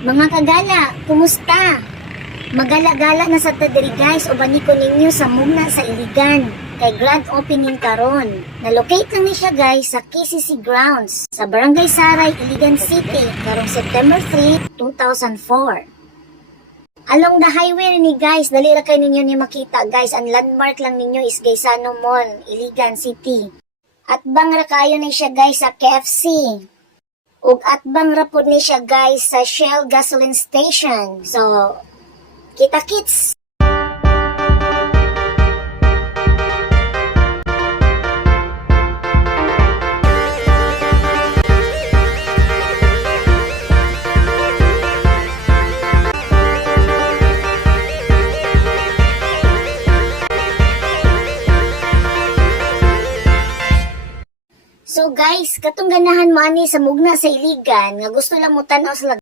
Mga kagala, kumusta? Magala-gala na sa tadiri guys o baniko ninyo sa Mugna sa Iligan kay grand opening karon. Na-locate lang ni siya guys sa KCC Grounds sa Barangay Saray, Iligan City karong September 3, 2004. Along the highway ni guys, dali ra kay ninyo ni makita guys, ang landmark lang ninyo is Gaisano Mall, Iligan City. At bang ra kayo ni siya guys sa KFC. Ug atbang ra pud ni siya guys sa Shell gasoline station. So, kita-kits! So guys, katong ganahan mo ani sa Mugna sa Iligan nga gusto lang mo tan-aw sa